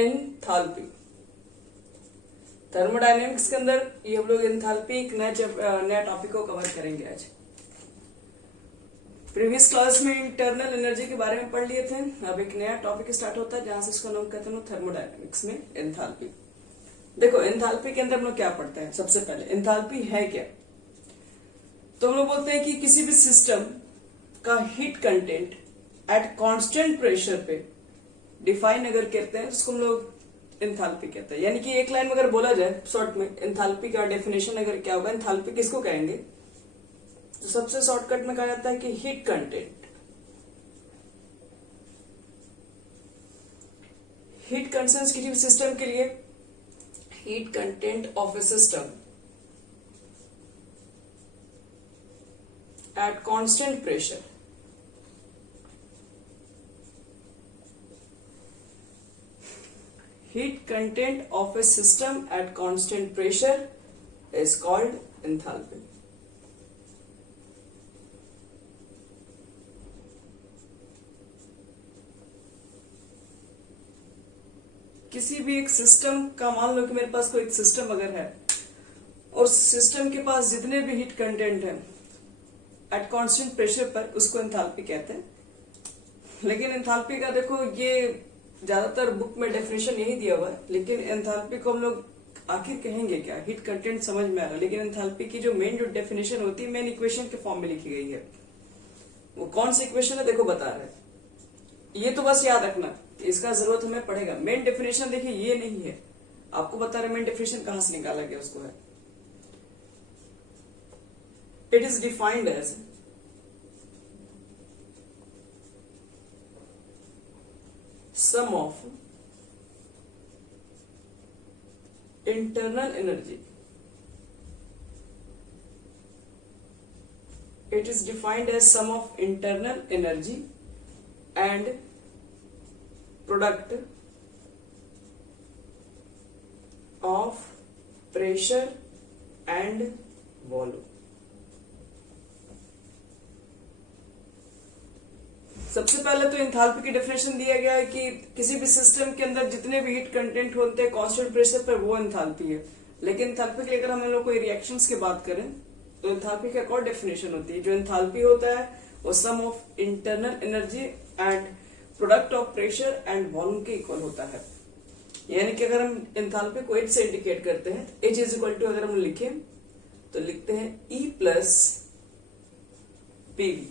Enthalpy. Thermodynamics के अंदर ये हम लोग एंथैल्पी एक नया टॉपिक को कवर करेंगे आज। प्रीवियस क्लास में इंटरनल एनर्जी के बारे में पढ़ लिए थे। अब एक नया टॉपिक स्टार्ट होता है जहां से इसका नाम कहते हैं थर्मोडायनेमिक्स में एंथैल्पी। देखो एंथैल्पी के अंदर हम लोग क्या पढ़ते हैं, सबसे पहले एंथैल्पी है क्या। तो हम लोग बोलते हैं कि किसी भी सिस्टम का heat content eight constant pressure पे डिफाइन अगर करते हैं उसको हम लोग एंथैल्पी कहते हैं। यानी कि एक लाइन में अगर बोला जाए शॉर्ट में एंथैल्पी का डेफिनेशन अगर क्या होगा, एंथैल्पी किसको कहेंगे, तो सबसे शॉर्टकट में कहा जाता है कि हीट कंटेंट। हीट कंसेंस किसी भी सिस्टम के लिए heat content of a system at constant pressure heat content of a system at constant pressure is called enthalpy. किसी भी एक सिस्टम का मान लो कि मेरे पास कोई एक सिस्टम अगर है और सिस्टम के पास जितने भी हीट कंटेंट है एट कांस्टेंट प्रेशर पर उसको एंथैल्पी कहते हैं। लेकिन एंथैल्पी का देखो ये ज्यादातर बुक में डेफिनेशन यही दिया हुआ है, लेकिन एंथैल्पी को हम लोग आखिर कहेंगे क्या। हीट कंटेंट समझ में आ रहा है, लेकिन एंथैल्पी की जो डेफिनेशन होती है मेन इक्वेशन के फॉर्म में लिखी गई है। वो कौन सी इक्वेशन है देखो बता रहे हैं। ये तो बस याद रखना, इसका जरूरत हमें पड़ेगा। मेन डेफिनेशन देखिए ये नहीं है, आपको बता रहे मेन डेफिनेशन कहां से निकाला गया उसको है। It is defined as sum of internal energy. It is defined as sum of internal energy and product of pressure and volume. सबसे पहले तो एंथैल्पी की डेफिनेशन दिया गया है कि किसी भी सिस्टम के अंदर जितने भी हीट कंटेंट होते हैं कांस्टेंट प्रेशर पर वो एंथैल्पी है। लेकिन एंथैल्पी के लिए अगर हम लोग कोई रिएक्शंस की बात करें तो एंथैल्पी की एक और डेफिनेशन होती है। जो एंथैल्पी होता है वो sum of internal energy and product of pressure and volume के इक्वल होता है। यानी कि अगर हम एंथैल्पी को एच से इंडिकेट करते हैं, एच इज इक्वल टू अगर हम लिखें तो लिखते हैं E प्लस पीवी।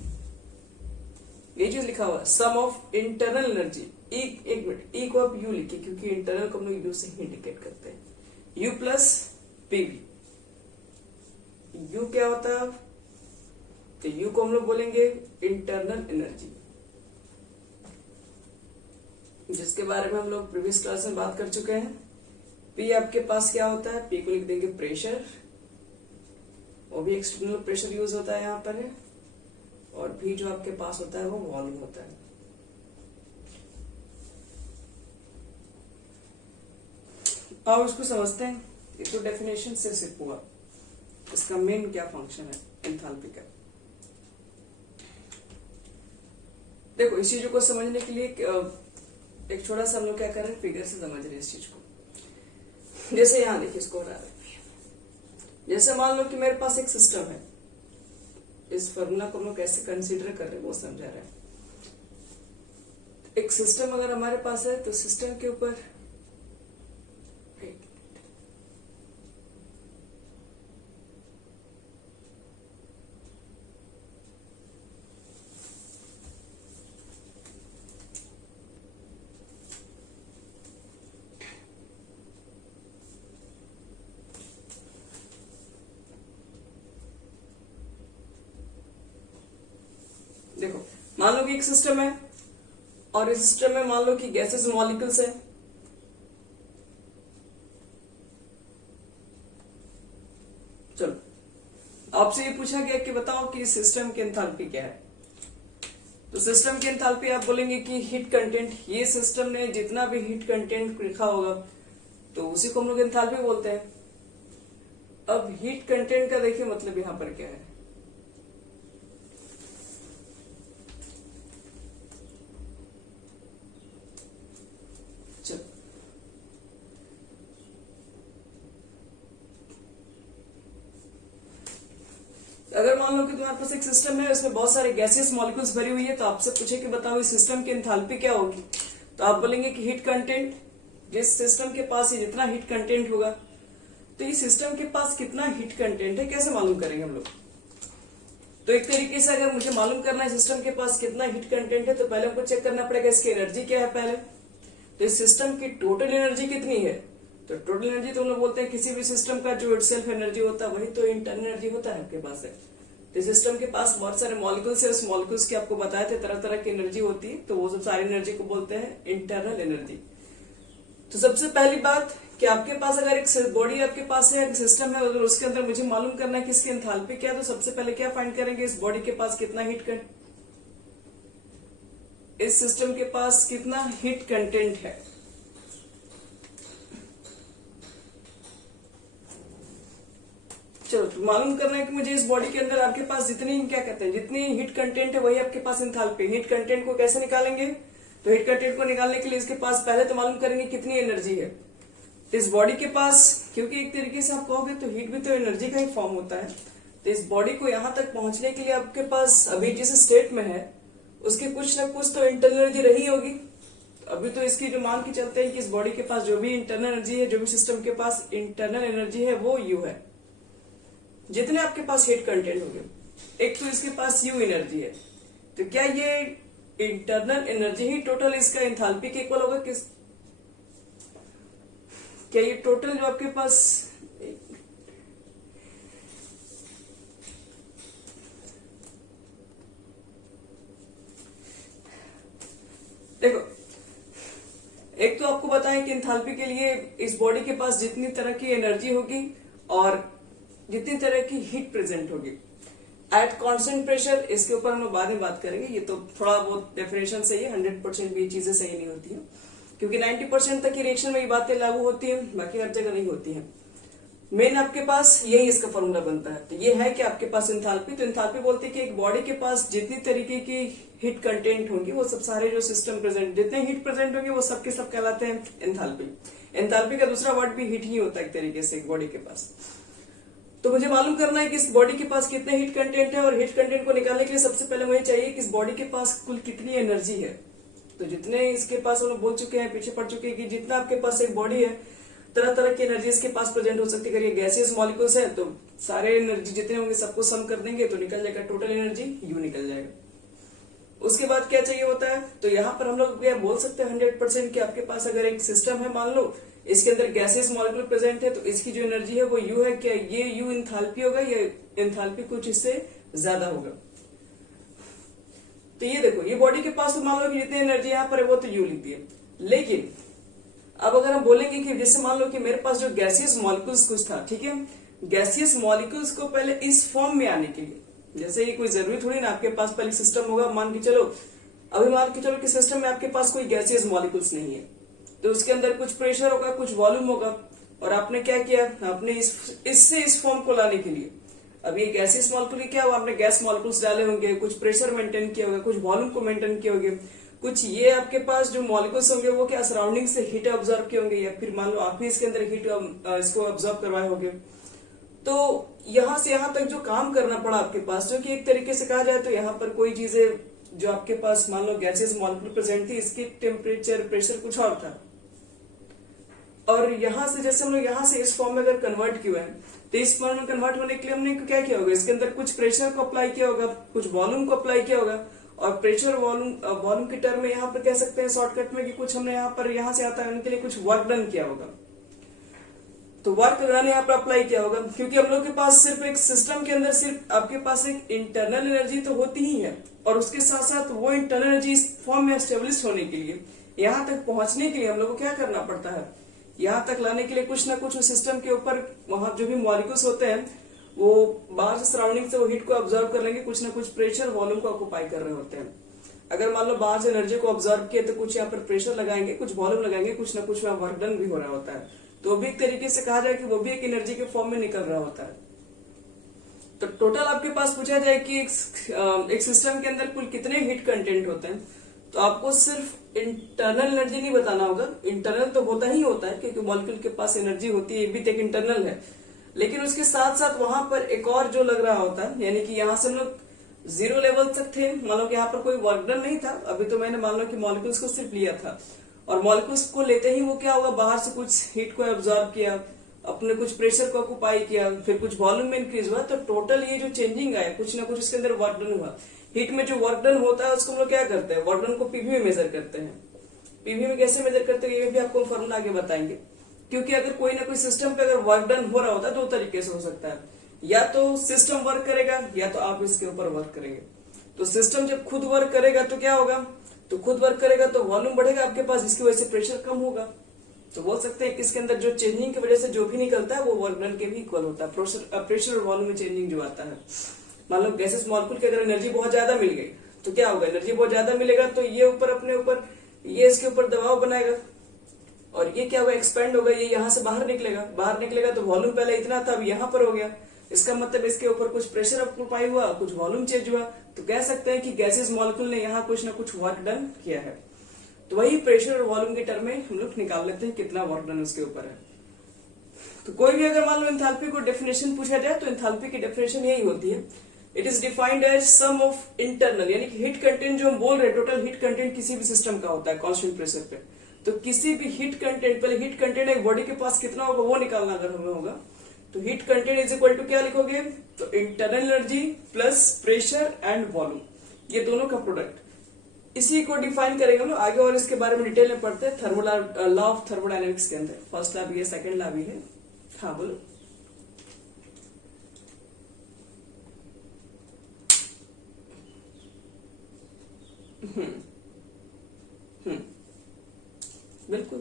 ये चीज लिखा हुआ सम ऑफ इंटरनल एनर्जी। एक मिनट, ई को आप यू लिखिए क्योंकि इंटरनल को हम लोग यू से ही इंडिकेट करते हैं। You plus PV. यू क्या होता है, तो यू को हम लोग बोलेंगे इंटरनल एनर्जी, जिसके बारे में हम लोग प्रीवियस क्लास में बात कर चुके हैं। पी आपके पास क्या होता है, पी को लिख देंगे प्रेशर, वो भी एक्सटर्नल प्रेशर यूज होता है यहाँ पर है। और भी जो आपके पास होता है वो वॉल्यूम होता है। अब इसको समझते हैं। ये तो डेफिनेशन से सिर्फ हुआ, इसका मेन क्या फंक्शन है एंथैल्पी का। देखो इस चीज को समझने के लिए एक छोटा सा हम लोग क्या कर रहे हैं, फिगर से समझ रहे हैं इस चीज को। जैसे यहां देखिए इसको रहा है, जैसे मान लो कि मेरे पास एक सिस्टम है, इस फॉर्मूला को हम लोग कैसे कंसीडर कर रहे हैं वो समझा रहे हैं। एक सिस्टम अगर हमारे पास है तो सिस्टम के ऊपर देखो मान लो कि एक सिस्टम है और इस सिस्टम में मान लो कि गैसेस मॉलिक्यूल्स है। चलो आपसे ये पूछा गया कि बताओ कि इस सिस्टम की एंथैल्पी क्या है। तो सिस्टम की एंथैल्पी आप बोलेंगे कि हीट कंटेंट। ये सिस्टम ने जितना भी हीट कंटेंट लिखा होगा तो उसी को हम लोग एंथैल्पी बोलते हैं। अब हीट कंटेंट का देखिए मतलब यहां पर क्या है, अगर मान लो कि तुम्हारे पास एक सिस्टम है, उसमें बहुत सारे गैसियस मॉलिक्यूल्स भरी हुई है, तो आपसे पूछे कि बताओ इस सिस्टम की एंथैल्पी क्या होगी, तो आप बोलेंगे कि हीट कंटेंट। जिस सिस्टम के पास ये जितना हीट कंटेंट होगा, तो इस सिस्टम के पास कितना हीट कंटेंट है कैसे मालूम करेंगे हम लोग। तो एक तरीके से अगर मुझे मालूम करना है सिस्टम के पास कितना हीट कंटेंट है, तो पहले हमको चेक करना पड़ेगा इसकी एनर्जी क्या है पहले। तो इस सिस्टम की टोटल एनर्जी कितनी है, तो टोटल एनर्जी तो हम लोग बोलते हैं किसी भी सिस्टम का जो इटसेल्फ एनर्जी होता है वही तो इंटरनल एनर्जी होता है आपके पास है। तो सिस्टम के पास बहुत सारे मॉलिक्यूल्स है, उस मॉलिक्यूल्स की आपको बताए थे तरह तरह की एनर्जी होती है, तो वो सब सारी एनर्जी को बोलते हैं इंटरनल एनर्जी। तो सबसे पहली बात कि आपके पास अगर एक बॉडी आपके पास है, एक सिस्टम है, अगर उसके अंदर मुझे मालूम करना है कि इसकी एंथैल्पी क्या है, तो सबसे पहले क्या फाइंड करेंगे, इस बॉडी के पास कितना हीट कंटेंट, इस सिस्टम के पास कितना हीट कंटेंट है। चलो तो मालूम करना है कि मुझे इस बॉडी के अंदर आपके पास जितनी क्या कहते हैं जितनी हीट कंटेंट है वही आपके पास एंथैल्पी। हीट कंटेंट को कैसे निकालेंगे, तो हीट कंटेंट को निकालने के लिए इसके पास पहले तो मालूम करेंगे कितनी एनर्जी है। तो इस बॉडी के पास, क्योंकि एक तरीके से आप कहोगे तो हीट भी तो एनर्जी का ही फॉर्म होता है, तो इस बॉडी को यहां तक पहुंचने के लिए आपके पास अभी जिस स्टेट में है उसके कुछ ना कुछ तो इंटरनल एनर्जी रही होगी। अभी तो इसकी जो मान के चलते हैं कि इस बॉडी के पास जो भी इंटरनल एनर्जी है, जो भी सिस्टम के पास इंटरनल एनर्जी है वो यू है, जितने आपके पास हीट कंटेंट होंगे। एक तो इसके पास यू एनर्जी है, तो क्या ये इंटरनल एनर्जी ही टोटल इसका एंथैल्पी के इक्वल होगा किस, क्या ये टोटल जो आपके पास देखो, एक तो आपको बताएं कि एंथैल्पी के लिए इस बॉडी के पास जितनी तरह की एनर्जी होगी और जितनी तरह की हीट प्रेजेंट होगी एट कांस्टेंट प्रेशर, इसके ऊपर हम लोग बाद में बात करेंगे। ये तो थोड़ा बहुत डेफिनेशन सही है, 100% भी चीजें सही नहीं होती है, क्योंकि 90% तक की रिएक्शन में ये बातें लागू होती है, बाकी हर जगह नहीं होती है। मेन आपके पास यही इसका फॉर्मूला बनता है। तो ये है कि आपके पास एंथैल्पी, तो एंथैल्पी बोलते हैं कि एक बॉडी के पास जितनी तरीके की हीट कंटेंट होंगी वो सब सारे जो सिस्टम प्रेजेंट जितने हीट प्रेजेंट होंगे वो सबके सब कहलाते हैं एंथैल्पी। एंथैल्पी का दूसरा वर्ड भी हीट ही होता है एक तरीके से एक बॉडी के पास। तो मुझे मालूम करना है कि इस बॉडी के पास कितने हीट कंटेंट है, और हीट कंटेंट को निकालने के लिए सबसे पहले मुझे चाहिए कि इस बॉडी के पास कुल कितनी एनर्जी है। तो जितने इसके पास हम लोग बोल चुके हैं, पीछे पढ़ चुके हैं कि जितना आपके पास एक बॉडी है तरह तरह की एनर्जी इसके पास प्रेजेंट हो सकती है। अगर ये गैसियस मॉलिक्यूल्स है तो सारे एनर्जी जितने होंगे सबको सम कर देंगे तो निकल जाएगा टोटल एनर्जी, यू निकल जाएगा। उसके बाद क्या चाहिए होता है, तो यहाँ पर हम लोग यह बोल सकते हैं 100% कि आपके पास अगर एक सिस्टम है, मान लो इसके अंदर गैसियस मॉलिक्यूल प्रेजेंट है, तो इसकी जो एनर्जी है वो यू है। क्या ये यू एंथैल्पी होगा या एंथैल्पी कुछ इससे ज्यादा होगा। तो ये देखो, ये बॉडी के पास तो मान लो कि जितनी एनर्जी यहाँ पर है वो तो यू लिखती है, लेकिन अब अगर हम बोलेंगे कि जैसे मान लो कि मेरे पास जो गैसियस मॉलिक्यूल्स कुछ था, ठीक है, गैसियस मॉलिक्यूल्स को पहले इस फॉर्म में आने के लिए, जैसे ये कोई जरूरी थोड़ी ना आपके पास पहले सिस्टम होगा, मान के चलो अभी मान के चलो कि सिस्टम में आपके पास कोई गैसियस मॉलिक्यूल्स नहीं है, तो उसके अंदर कुछ प्रेशर होगा, कुछ वॉल्यूम होगा, और आपने क्या किया, आपने इससे इस फॉर्म को लाने के लिए अब ये गैसियस मॉलिक्यूल क्या हुआ, आपने गैस मॉलिक्यूल्स डाले होंगे, कुछ प्रेशर मेंटेन किया होगा, कुछ वॉल्यूम को मेंटेन किए होंगे, कुछ ये आपके पास जो मॉलिक्यूल्स होंगे वो क्या सराउंडिंग से हीट ऑब्जॉर्व किए होंगे, या फिर मान लो आप ही इसके अंदर हीट इसको ऑब्जॉर्व करवाए होंगे। तो यहां से यहां तक जो काम करना पड़ा आपके पास, जो कि एक तरीके से कहा जाए तो यहाँ पर कोई चीजें जो आपके पास मान लो गैसेस मॉलिक्यूल प्रेजेंट थी, इसकी टेम्परेचर प्रेशर कुछ और था, और यहां से जैसे हम लोग यहाँ से इस फॉर्म में अगर कन्वर्ट किया है, तो इस फॉर्म में कन्वर्ट होने के लिए हमने क्या किया होगा, इसके अंदर कुछ प्रेशर को अप्लाई किया होगा, कुछ वॉल्यूम को अप्लाई किया होगा, और प्रेशर वॉल्यूम की टर्म में यहाँ पर कह सकते हैं शॉर्टकट में कि कुछ हमने यहाँ पर यहाँ से आता है उनके लिए कुछ वर्क डन किया होगा। तो वर्क डन यहाँ पर अप्लाई किया होगा, क्योंकि हम लोग के पास सिर्फ एक सिस्टम के अंदर सिर्फ आपके पास एक इंटरनल एनर्जी तो होती ही है, और उसके साथ साथ वो इंटरनल एनर्जी इस फॉर्म में एस्टेब्लिश होने के लिए, यहाँ तक पहुंचने के लिए हम लोग को क्या करना पड़ता है, यहाँ तक लाने के लिए कुछ ना कुछ सिस्टम के ऊपर वहां जो भी मॉलिक्यूल्स होते हैं वो बाहर से सराउंडिंग से वो हीट को ऑब्जर्व कर लेंगे, कुछ ना कुछ प्रेशर वॉल्यूम को ऑक्युपाई कर रहे होते हैं। अगर मान लो बाहर से एनर्जी को ऑब्जर्व किए तो कुछ यहाँ पर प्रेशर लगाएंगे, कुछ वॉल्यूम लगाएंगे, कुछ ना कुछ वहां वर्क डन भी हो रहा होता है, तो भी एक तरीके से कहा जाए कि वो भी एक एनर्जी के फॉर्म में निकल रहा होता है। तो टोटल आपके पास पूछा जाए कि एक सिस्टम के अंदर कुल कितने हीट कंटेंट होते हैं, तो आपको सिर्फ इंटरनल एनर्जी नहीं बताना होगा, इंटरनल तो होता ही होता है क्योंकि मॉलिक्यूल के पास एनर्जी होती है, ये भी एक इंटरनल है, लेकिन उसके साथ साथ वहां पर एक और जो लग रहा होता है, यानी कि यहाँ से हम लोग 0 लेवल तक थे, मान लो कि यहाँ पर कोई वर्क डन नहीं था। अभी तो मैंने मान लो कि मॉलिक्यूल्स को सिर्फ लिया था, और मॉलिक्यूल्स को लेते ही वो क्या होगा, बाहर से कुछ हीट को एब्जॉर्ब किया, अपने कुछ प्रेशर को ऑक्युपाई किया, फिर कुछ वॉल्यूम में इंक्रीज हुआ, तो टोटल ये जो चेंजिंग आया, कुछ ना कुछ इसके अंदर वर्क डन हुआ। हीट में जो वर्क डन होता है उसको हम लोग क्या करते हैं, वर्क डन को पीवी में मेजर करते हैं। पीवी में कैसे मेजर करते हैं ये भी आपको फॉर्मूला आगे बताएंगे। क्योंकि अगर कोई ना कोई सिस्टम पे अगर वर्क डन हो रहा होता है, दो तरीके से हो सकता है, या तो सिस्टम वर्क करेगा या तो आप इसके ऊपर वर्क करेंगे। तो सिस्टम जब खुद वर्क करेगा तो क्या होगा, तो खुद वर्क करेगा तो वॉल्यूम बढ़ेगा आपके पास, जिसकी वजह से प्रेशर कम होगा। तो बोल सकते हैं कि इसके अंदर जो चेंजिंग की वजह से जो भी निकलता है वो वर्क डन के भी इक्वल होता है। प्रेशर और वॉल्यूम में चेंजिंग जो आता है, मान लो गैसेस मॉलिक्यूल की अगर एनर्जी बहुत ज्यादा मिल गई तो क्या होगा, एनर्जी बहुत ज्यादा मिलेगा तो ये ऊपर अपने ऊपर ये इसके ऊपर दबाव बनाएगा, और ये क्या होगा, एक्सपेंड होगा, ये यहाँ से बाहर निकलेगा तो वॉल्यूम पहले इतना था, अब यहाँ पर हो गया। इसका मतलब इसके ऊपर कुछ प्रेशर ऑक्युपाई हुआ, कुछ वॉल्यूम चेंज हुआ, तो कह सकते हैं कि गैसेस मॉलिक्यूल ने यहाँ कुछ ना कुछ वर्क डन किया है। तो वही प्रेशर और वॉल्यूम के टर्म में हम लोग निकाल लेते हैं कितना वर्क डन उसके ऊपर है। तो कोई भी अगर मान लो एंथैल्पी को डेफिनेशन पूछा जाए तो एंथैल्पी की डेफिनेशन यही होती है, it is defined as sum of internal, यानी कि हीट कंटेंट जो हम बोल रहे हैं, टोटल हीट कंटेंट किसी भी सिस्टम का होता है कांस्टेंट प्रेशर पे। तो किसी भी हीट कंटेंट, पहले हीट कंटेंट एक बॉडी के पास कितना होगा वो निकालना अगर हमें होगा, तो heat content is equal to क्या लिखोगे, तो internal energy plus pressure and volume, ये दोनों का प्रोडक्ट। इसी को डिफाइन करेंगे हम लोग आगे, और इसके बारे में डिटेल में पढ़ते हैं लॉ ऑफ थर्मोडायनेमिक्स के अंदर। फर्स्ट लॉ भी है, सेकंड लॉ भी है। हाँ बोलो। बिल्कुल।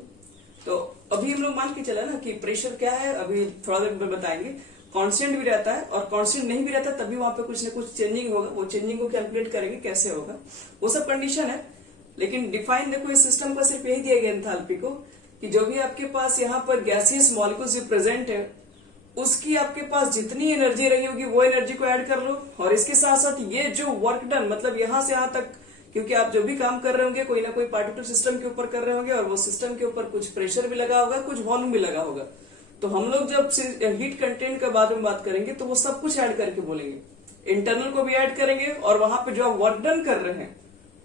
तो अभी हम लोग मान के चला ना कि प्रेशर क्या है, अभी थोड़ा देर में बताएंगे। कांस्टेंट भी रहता है और कांस्टेंट नहीं भी रहता, तभी वहां पे कुछ ना कुछ चेंजिंग होगा। वो चेंजिंग को कैलकुलेट करेंगे कैसे होगा, वो सब कंडीशन है। लेकिन डिफाइन देखो इस सिस्टम का सिर्फ यही दिया गया एंथैल्पी को, कि जो भी आपके पास यहाँ पर गैसियस मॉलिक्यूल्स जो प्रेजेंट है, उसकी आपके पास जितनी एनर्जी रही होगी वो एनर्जी को ऐड कर लो, और इसके साथ साथ ये जो वर्क डन, मतलब यहाँ से यहाँ तक, क्योंकि आप जो भी काम कर रहे होंगे कोई ना कोई पार्टिकुलर सिस्टम के ऊपर कर रहे होंगे, और वो सिस्टम के ऊपर कुछ प्रेशर भी लगा होगा, कुछ वॉल्यूम भी लगा होगा। तो हम लोग जब हीट कंटेंट के बारे में बात करेंगे तो वो सब कुछ ऐड करके बोलेंगे, इंटरनल को भी ऐड करेंगे, और वहां पे जो आप वर्क डन कर रहे हैं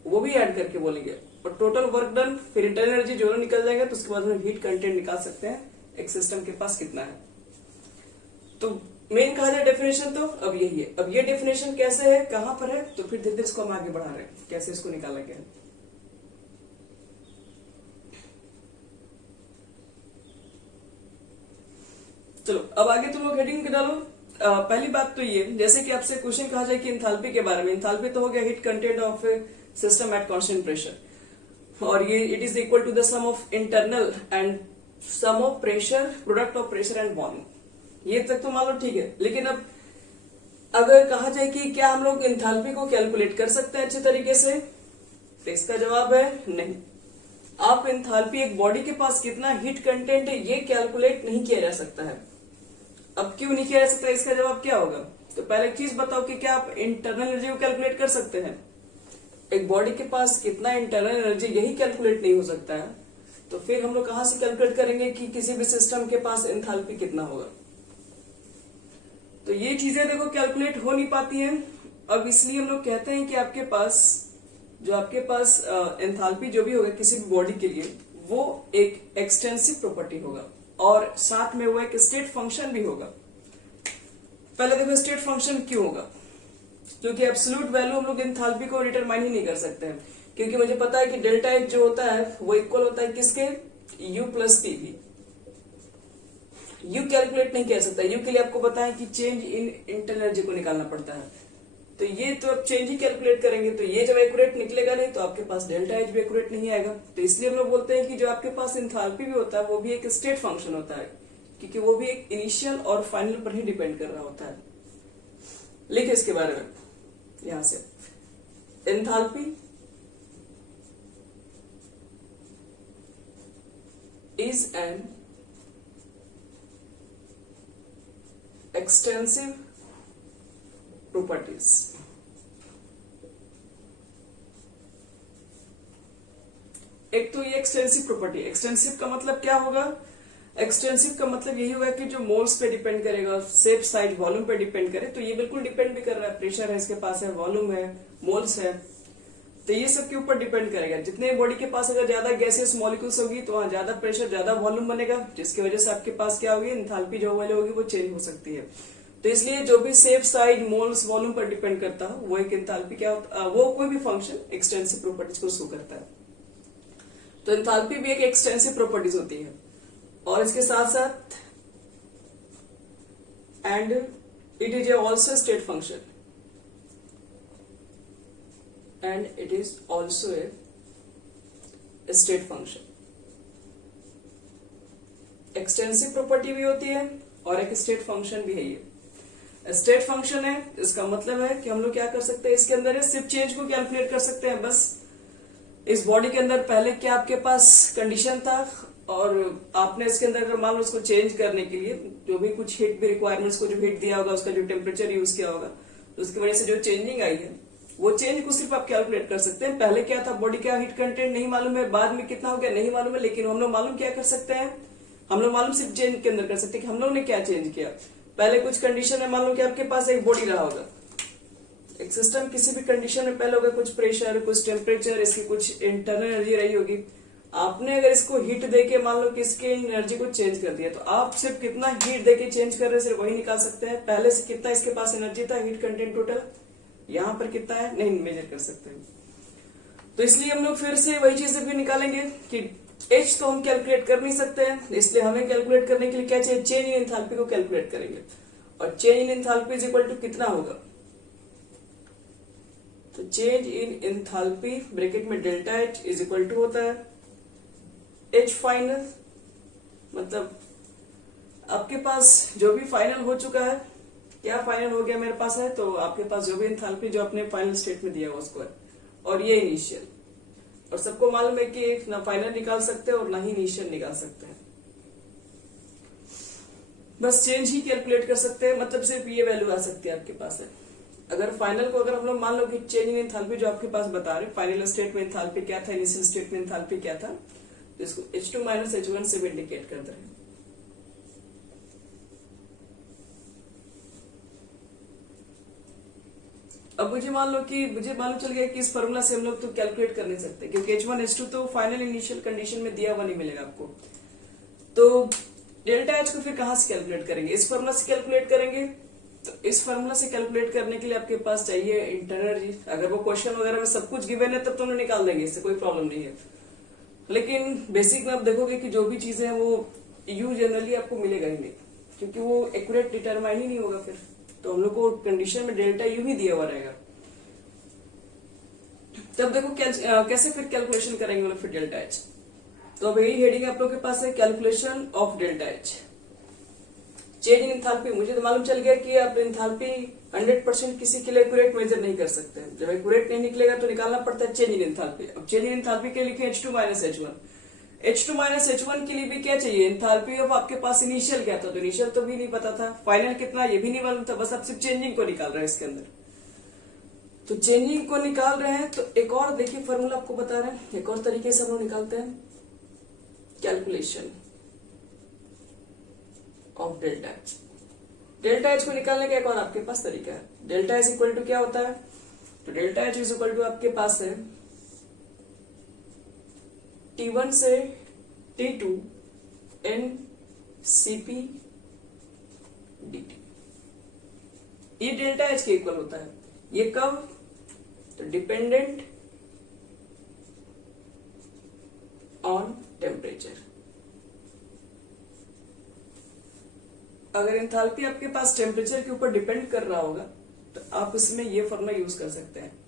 वो भी ऐड करके बोलेंगे, और टोटल वर्क डन फिर इंटरनल एनर्जी जो निकल जाएगा, तो उसके बाद हम हीट कंटेंट निकाल सकते हैं एक सिस्टम के पास कितना है। तो मेन कहा जाए डेफिनेशन तो अब यही है। अब ये डेफिनेशन कैसे है, कहां पर है, तो फिर धीरे धीरे इसको हम आगे बढ़ा रहे हैं कैसे इसको निकाला गया है। चलो अब आगे तुम लोग हेडिंग डालो। पहली बात तो ये, जैसे कि आपसे क्वेश्चन कहा जाए कि एंथैल्पी के बारे में, एंथैल्पी तो हो गया heat content of a system at constant pressure, और ये it is equal to the sum of internal and sum of pressure, product of pressure and volume. ये तक तो मान लो ठीक है। लेकिन अब अगर कहा जाए कि क्या हम लोग एंथैल्पी को कैलकुलेट कर सकते हैं अच्छे तरीके से, तो इसका जवाब है नहीं। आप एंथैल्पी, एक बॉडी के पास कितना हीट कंटेंट है, ये कैलकुलेट नहीं किया जा सकता है। अब क्यों नहीं किया जा सकता, इसका जवाब क्या होगा, तो पहले एक चीज बताओ कि क्या आप इंटरनल एनर्जी को कैलकुलेट कर सकते हैं। एक बॉडी के पास कितना इंटरनल एनर्जी, यही कैलकुलेट नहीं हो सकता है, तो फिर हम लोग कहां से कैलकुलेट करेंगे कि किसी भी सिस्टम के पास एंथैल्पी कितना होगा। तो ये चीजें देखो कैलकुलेट हो नहीं पाती हैं। अब इसलिए हम लोग कहते हैं कि आपके पास एंथैल्पी जो भी होगा किसी भी बॉडी के लिए, वो एक एक्सटेंसिव प्रॉपर्टी होगा, और साथ में वो एक स्टेट फंक्शन भी होगा। पहले देखो स्टेट फंक्शन क्यों होगा, क्योंकि एब्सोल्यूट वैल्यू हम लोग एंथैल्पी को डिटरमाइन ही नहीं कर सकते हैं, क्योंकि मुझे पता है कि डेल्टा एच जो होता है वो इक्वल होता है किसके, यू प्लस पी भी। यू कैलकुलेट नहीं कर सकता, यू के लिए आपको पता है कि चेंज इन इंटरनल एनर्जी को निकालना पड़ता है, तो ये तो अब चेंज ही कैलकुलेट करेंगे, तो ये जब एक्यूरेट निकलेगा नहीं तो आपके पास डेल्टा एच भी एक्यूरेट नहीं आएगा। तो इसलिए हम लोग बोलते हैं कि जो आपके पास एंथैल्पी भी होता है वो भी एक स्टेट फंक्शन होता है, क्योंकि वो भी एक इनिशियल और फाइनल पर ही डिपेंड कर रहा होता है। लिखे इसके बारे में यहां से, enthalpy is an extensive properties. एक तो ये एक्सटेंसिव प्रॉपर्टी, एक्सटेंसिव का मतलब क्या होगा, एक्सटेंसिव का मतलब यही हुआ कि जो मोल्स पे डिपेंड करेगा, शेप साइज वॉल्यूम पे डिपेंड करे, तो ये बिल्कुल डिपेंड भी कर रहा है, प्रेशर है इसके पास है, वॉल्यूम है, मोल्स है, तो ये सब के ऊपर डिपेंड करेगा। जितने बॉडी के पास अगर ज्यादा गैसेस मॉलिक्यूल्स होगी तो वहां ज्यादा प्रेशर ज्यादा वॉल्यूम बनेगा, जिसकी वजह से आपके पास क्या होगी, एंथैल्पी जो वाली होगी वो चेंज हो सकती है। तो इसलिए जो भी शेप साइज मोल्स वॉल्यूम पर डिपेंड करता है वो एक एंथैल्पी क्या होता, वो कोई भी फंक्शन एक्सटेंसिव प्रॉपर्टीज को शो करता है। तो एंथैल्पी भी एक एक्सटेंसिव प्रॉपर्टीज होती है। और इसके साथ साथ and it is also state function, and it is also a state function. Extensive property भी होती है और एक स्टेट फंक्शन भी है। ये स्टेट फंक्शन है, इसका मतलब है कि हम लोग क्या कर सकते हैं, इसके अंदर सिर्फ चेंज को कैलकुलेट कर सकते हैं। बस इस बॉडी के अंदर पहले क्या आपके पास कंडीशन था और आपने इसके अंदर अगर मान लो उसको चेंज करने के लिए जो भी कुछ हीट भी रिक्वायरमेंट्स को जो हीट दिया होगा, उसका जो टेम्परेचर यूज किया होगा, तो उसकी वजह से जो चेंजिंग आई है वो चेंज को सिर्फ आप कैलकुलेट कर सकते हैं। पहले क्या था, बॉडी का हीट कंटेंट नहीं मालूम है, बाद में कितना हो गया नहीं मालूम है, लेकिन हम लोग मालूम क्या कर सकते हैं, हम लोग मालूम सिर्फ चेंज के अंदर कर सकते हैं कि हम लोग ने क्या चेंज किया। पहले कुछ कंडीशन है, मान लो कि आपके पास एक बॉडी रहा होगा, एक सिस्टम किसी भी कंडीशन में पहले होगा कुछ प्रेशर, कुछ टेम्परेचर, इसकी कुछ इंटरनल एनर्जी रही होगी। आपने अगर इसको हीट देके मान लो कि इसके एनर्जी को चेंज कर दिया, तो आप सिर्फ कितना हीट देके चेंज कर रहे हैं सिर्फ वही निकाल सकते हैं। पहले से कितना इसके पास एनर्जी था, हीट कंटेंट टोटल यहाँ पर कितना है नहीं मेजर कर सकते हैं। तो इसलिए हम लोग फिर से वही चीजें भी निकालेंगे कि एच तो हम कैलकुलेट कर नहीं सकते हैं, इसलिए हमें कैलकुलेट करने के लिए क्या चाहिए, चेंज इन एंथैल्पी को कैलकुलेट करेंगे। और change in enthalpy is equal to कितना होगा, तो चेंज इन एंथैल्पी ब्रैकेट में delta H is equal to होता है एच फाइनल, मतलब आपके पास जो भी फाइनल हो चुका है, क्या फाइनल हो गया मेरे पास है, तो आपके पास जो भी एंथैल्पी जो अपने फाइनल स्टेट में दिया हुआ उसको है, और ये इनिशियल। और सबको मालूम है कि ना फाइनल निकाल सकते हैं और ना ही इनिशियल निकाल सकते हैं, बस चेंज ही कैलकुलेट कर सकते हैं, मतलब सिर्फ ये वैल्यू आ सकती है आपके पास है। अगर फाइनल को अगर हम लोग मान लो कि चेंज इन एंथैल्पी जो आपके पास बता रहे, फाइनल स्टेट में एंथैल्पी क्या था, इनिशियल स्टेट में एंथैल्पी क्या था, तो इसको H2 माइनस H1 से भी इंडिकेट करते हैं। अब मुझे मालूम चल गया कि इस फॉर्मूला से हम लोग तो कैलकुलेट कर नहीं सकते, क्योंकि H1 H2 तो फाइनल इनिशियल कंडीशन में दिया हुआ नहीं मिलेगा आपको। तो डेल्टा एच को फिर कहां से कैलकुलेट करेंगे, इस फॉर्मूला से कैलकुलेट करेंगे। तो इस फॉर्मूला से कैलकुलेट करने के लिए आपके पास चाहिए इंटरनल एनर्जी। अगर वो क्वेश्चन वगैरह में सब कुछ गिवन है तब तो उन्हें निकाल देंगे, इससे कोई प्रॉब्लम नहीं है। लेकिन बेसिक में आप देखोगे कि जो भी चीजें हैं वो यू जनरली आपको मिलेगा ही नहीं, क्योंकि वो एक्यूरेट डिटरमाइन ही नहीं होगा फिर। तो हम लोग को कंडीशन में डेल्टा यू ही दिया हुआ रहेगा। तब देखो कैसे फिर कैलकुलेशन करेंगे हम लोग फिर डेल्टा एच। तो अब यही हेडिंग आप लोग के पास है, calculation of delta H. Change in enthalpy, मुझे तो मालूम चल गया कि आप एंथैल्पी 100% किसी के लिए एक्यूरेट मेजर नहीं कर सकते। जब एक्यूरेट नहीं निकलेगा तो निकालना पड़ता है चेंज इन एंथैल्पी। अब चेंज इन एंथैल्पी के लिए लिखे H2 minus H1। H2 minus H1 के लिए भी क्या चाहिए, एंथैल्पी ऑफ आपके पास इनिशियल क्या था, तो इनिशियल तो भी नहीं पता था, फाइनल कितना ये भी नहीं मालूम था, बस आप सिर्फ चेंजिंग को निकाल रहे हैं इसके अंदर। तो चेंजिंग को निकाल रहे हैं तो एक और देखिए फॉर्मूला आपको बता रहे हैं, एक और तरीके से हम लोग निकालते हैं calculation of delta H. Delta H को निकालने का एक और आपके पास तरीका है। डेल्टा एच इक्वल टू क्या होता है, तो delta H is equal to आपके पास है T1 से T2 n Cp dt। ये डेल्टा एच के इक्वल होता है। ये कब, तो डिपेंडेंट ऑन टेम्परेचर। अगर एंथैल्पी आपके पास टेम्परेचर के ऊपर डिपेंड कर रहा होगा तो आप इसमें ये फॉर्मूला यूज कर सकते हैं।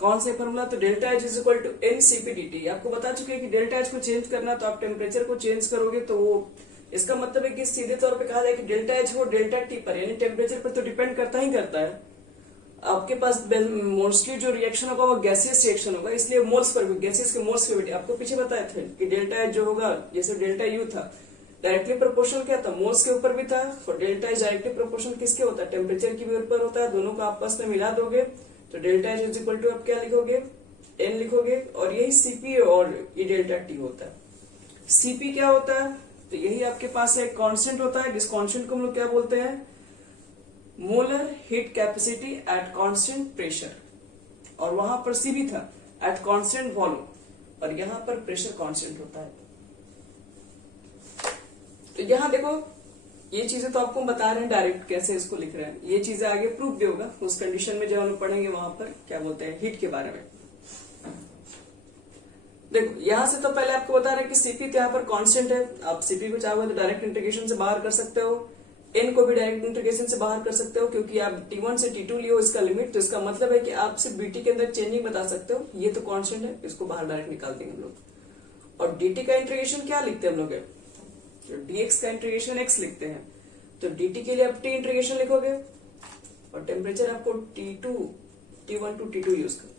कौन से फॉर्मूला, तो delta H is equal to n Cp d. आपको बता चुके हैं कि डेल्टा एच को चेंज करना तो आप टेम्परेचर को चेंज करोगे, तो वो इसका मतलब है कि सीधे तौर पे कहा जाए कि डेल्टा एच वो डेल्टा टी पर यानी टेम्परेचर पर तो डिपेंड करता ही करता है। आपके पास मोस्टली जो रिएक्शन होगा वो गैसियस रिएक्शन होगा, इसलिए मोल्स पर भी, गैसियस के मोल्स पे भी। आपको पीछे बताया था कि डेल्टा एच जो होगा, जैसे डेल्टा यू था डायरेक्टली प्रोपोर्शनल क्या था, मोल्स के ऊपर भी था, और डेल्टा एच डायरेक्टली प्रोपोर्शनल किसके होता है, टेम्परेचर के भी ऊपर होता है। दोनों को आपस में मिला दोगे तो delta H is equal to आप क्या लिखोगे, एन लिखोगे, और यही सीपी और ये डेल्टा टी होता है। सीपी क्या होता है, तो यही आपके पास एक कांस्टेंट होता है, जिस कांस्टेंट को हम लोग क्या बोलते हैं, molar heat capacity eight constant pressure. और वहां पर सी भी था, एट कांस्टेंट वॉल्यूम, और यहां पर प्रेशर कांस्टेंट होता है। तो यहां देखो, ये चीजें तो आपको बता रहे हैं डायरेक्ट कैसे इसको लिख रहे हैं, ये चीजें आगे प्रूफ भी होगा उस कंडीशन में जब हम लोग पढ़ेंगे वहां पर क्या बोलते हैं हीट के बारे में। देखो यहां से तो पहले आपको बता रहे हैं कि सीपी तो यहाँ पर कांस्टेंट है, आप सीपी को चाहो तो डायरेक्ट इंटीग्रेशन से बाहर कर सकते हो, एन को भी डायरेक्ट इंटीग्रेशन से बाहर कर सकते हो, क्योंकि आप T1 से T2 लियो इसका लिमिट, तो इसका मतलब है कि आप सिर्फ बीटी के अंदर चेंजिंग बता सकते हो, ये तो कांस्टेंट है, इसको बाहर डायरेक्ट निकाल देंगे हम लोग। और dt का इंटीग्रेशन क्या लिखते हैं हम लोग, तो dx का इंटीग्रेशन x लिखते हैं, तो dt के लिए आप t इंटीग्रेशन लिखोगे, और टेम्परेचर आपको T1 to T2 यूज करो,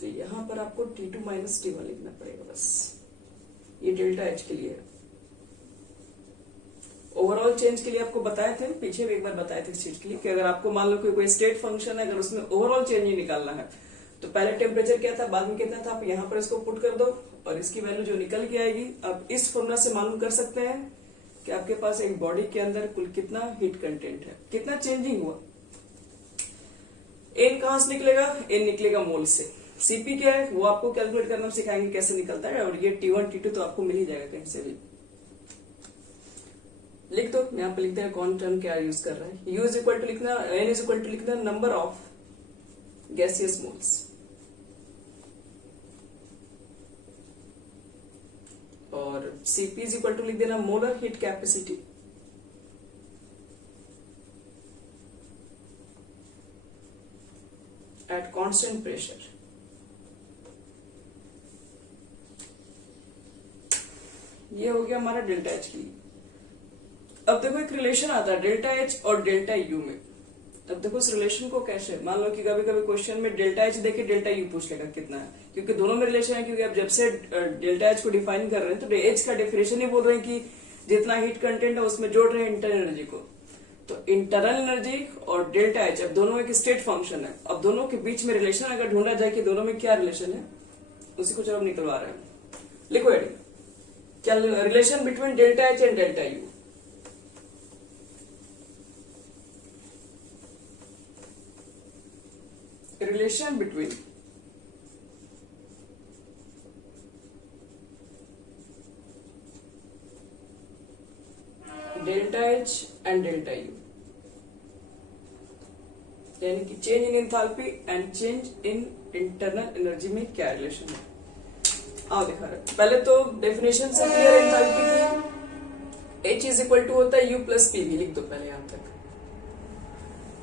तो यहां पर आपको T2 माइनस T1 लिखना पड़ेगा बस। ये डेल्टा H के लिए है। ओवरऑल चेंज के लिए आपको बताए थे, पीछे भी एक बार बताए थे इस चीज के लिए कि अगर आपको मान लो कोई स्टेट फंक्शन है, अगर उसमें ओवरऑल चेंज ही निकालना है तो पहले टेम्परेचर क्या था, बाद में कितना था, आप यहाँ पर इसको पुट कर दो और इसकी वैल्यू जो निकल के आएगी, आप इस फॉर्मूला से मालूम कर सकते हैं कि आपके पास एक बॉडी के अंदर कुल कितना हीट कंटेंट है, कितना चेंजिंग हुआ। एन कहां से निकलेगा, एन निकलेगा मोल से। सीपी क्या है वो आपको कैलकुलेट करना सिखाएंगे कैसे निकलता है, और ये T1 T2 तो आपको मिल ही जाएगा कहीं से भी। लिख दो, यहाँ पे लिखते हैं कौन टर्म क्या यूज कर रहा है। U इज इक्वल टू लिखना, N इज इक्वल टू लिखना नंबर ऑफ गैसियस मोल्स, और Cp इज इक्वल टू लिख देना molar heat capacity eight constant pressure. ये हो गया हमारा डेल्टा H के लिए। अब देखो एक रिलेशन आता है डेल्टा H और डेल्टा U में। अब देखो इस रिलेशन को कैसे, मान लो कि कभी कभी क्वेश्चन में डेल्टा H देके डेल्टा U पूछ लेगा कितना है, क्योंकि दोनों में रिलेशन है, क्योंकि आप जब से डेल्टा H को डिफाइन कर रहे हैं तो H का डेफिनेशन ही बोल रहे हैं कि जितना हीट कंटेंट है उसमें जोड़ रहे हैं इंटरनल एनर्जी को। तो इंटरनल एनर्जी और डेल्टा H अब दोनों एक स्टेट फंक्शन है। अब दोनों के बीच में रिलेशन अगर ढूंढा जाए कि दोनों में क्या रिलेशन है, उसी को चलो हम निकलवा रहे हैं। लिखो एडी, क्या relation between delta H and delta U। Relation between delta H and delta U, यानी कि change in enthalpy and change in internal energy में क्या रिलेशन है। आओ दिखा रहे, पहले तो डेफिनेशन से क्लियर है एंथैल्पी की, H इज इक्वल टू होता है U प्लस PV, लिख दो पहले यहां तक।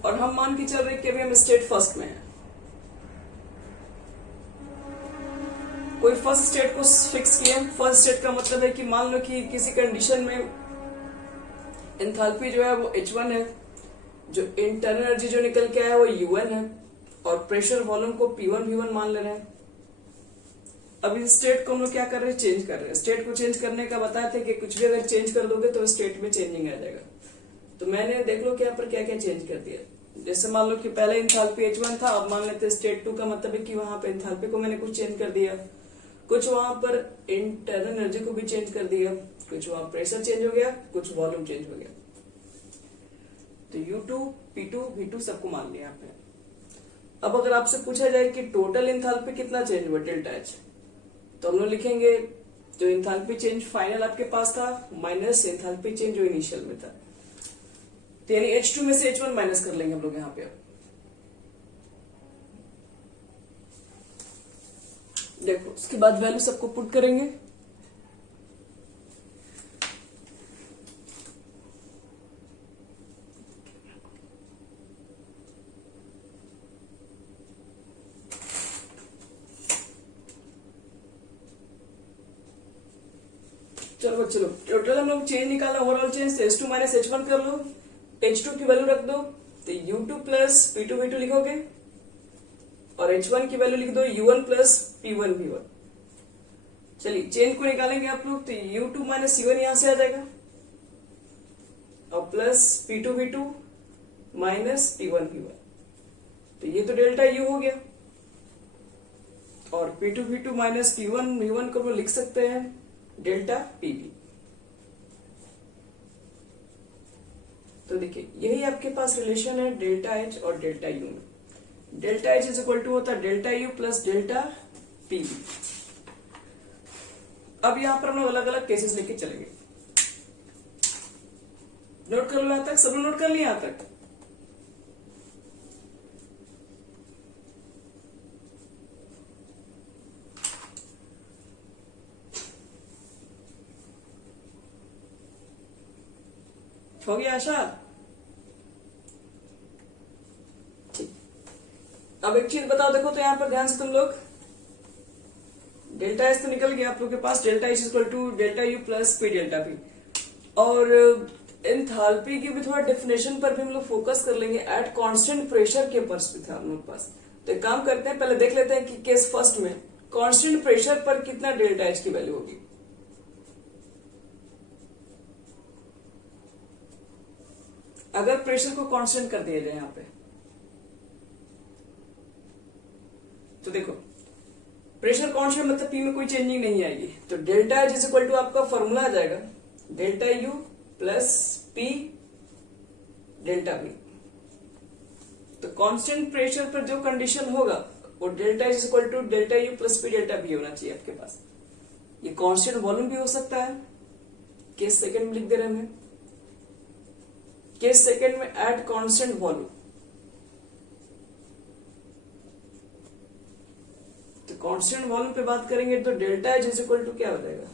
और हम मान के चल रहे कि अभी हम स्टेट फर्स्ट में है, कोई फर्स्ट स्टेट को फिक्स किया। फर्स्ट स्टेट का मतलब है कि मान लो कि किसी कंडीशन में एंथैल्पी जो है वो H1 है, जो इंटरनल एनर्जी जो निकल के आया वो U1 है, और प्रेशर वॉल्यूम को P1 V1 मान ले रहे हैं। अब इस स्टेट को हम लोग क्या कर रहे हैं, चेंज कर रहे हैं। स्टेट को चेंज करने का बताया था कि कुछ भी अगर चेंज कर दोगे तो स्टेट में चेंजिंग आ जाएगा। तो मैंने देख लो कि यहाँ पर क्या क्या चेंज कर दिया। जैसे मान लो कि पहले एंथैल्पी H1 था, अब मान लेते स्टेट 2 का मतलब है कि वहां पे एंथैल्पी को मैंने कुछ चेंज कर दिया, कुछ वहां पर इंटरनल एनर्जी को भी चेंज कर दिया, कुछ वहां प्रेशर चेंज हो गया, कुछ वॉल्यूम चेंज हो गया। तो U2, P2, V2 सबको मान लिया आपने। अब अगर आपसे पूछा जाए कि टोटल एंथैल्पी कितना चेंज हुआ डेल्टा H, तो हम लोग लिखेंगे जो एंथैल्पी चेंज फाइनल आपके पास था माइनस एंथैल्पी चेंज जो इनिशियल में था, तो यानी H2 में से H1 माइनस कर लेंगे हम लोग यहाँ पे। देखो उसके बाद वैल्यू सबको पुट करेंगे। चलो चलो टोटल हम लोग चेंज निकाला, overall change H2 minus H1 कर लो, H2 की वैल्यू रख दो, तो U2 प्लस P2 V2 लिखोगे, और H1 की वैल्यू लिख दो U1 प्लस P1 V1। चलिए चेंज को निकालेंगे आप लोग, तो U2 माइनस C1 यहां से आ जाएगा, और plus P2 V2 minus P1 V1, तो ये तो डेल्टा U हो गया। और P2 V2 minus P1 V1 को हम लिख सकते हैं डेल्टा पीवी। तो देखिए यही आपके पास रिलेशन है डेल्टा एच और डेल्टा यू में। Delta H is equal to होता है delta U plus delta PV. अब यहां पर हम लोग अलग अलग केसेस लेके चलेंगे। नोट कर लो यहां तक, सब लोग नोट कर लिया यहां तक। हो गया आशा? ठीक। अब एक चीज बताओ, देखो तो यहां पर ध्यान से तुम लोग, डेल्टा एच तो निकल गया आप लोग के पास, delta H equal to delta U plus P delta P. और एंथैल्पी की भी थोड़ा डेफिनेशन पर भी हम लोग फोकस कर लेंगे एट कांस्टेंट प्रेशर के पर्स भी था हम लोग पास। तो एक काम करते हैं, पहले देख लेते हैं कि केस फर्स्ट में कांस्टेंट प्रेशर पर कितना डेल्टा एच की वैल्यू होगी। अगर प्रेशर को कांस्टेंट कर दिया जाए यहां पे, तो देखो प्रेशर कांस्टेंट मतलब पी में कोई चेंजिंग नहीं आएगी। तो delta H is equal to आपका फॉर्मूला आ जाएगा delta U plus P delta B. तो कांस्टेंट प्रेशर पर जो कंडीशन होगा वो delta H is equal to delta U plus P delta B होना चाहिए आपके पास। ये कांस्टेंट वॉल्यूम भी हो सकता है, केस सेकंड में लिख दे रहे हैं हमें, केस सेकंड में एट कांस्टेंट वॉल्यूम। तो कांस्टेंट वॉल्यूम पे बात करेंगे तो delta H is equal to क्या हो जाएगा,